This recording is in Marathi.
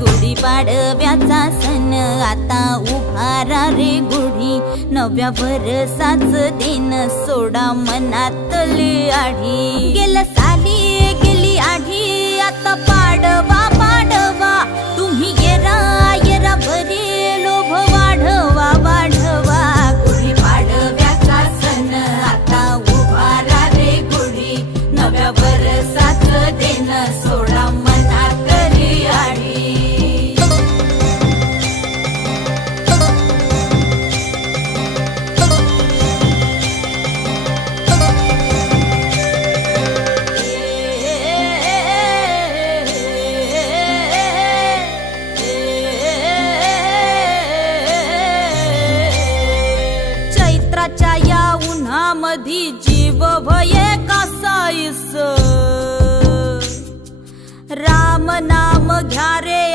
गुढीपाडव्याचा सण आता उभारा रे गुढी, नव्या वर्षाच दिन सोडा मनातली आढी। गेल्या साली गेली आढी, आता पाडवा पाडवा, तुम्ही येरा येरा भरी लोभ वाढवा वाढवा। गुढीपाडव्याचा सण आता उभारा रे गुढी, नव्या वर्षाच दिन सोडा मनातली आढी। चैत्राच्या या उन्हामधी जीव भये कासाईस, राम नाम घ्या रे।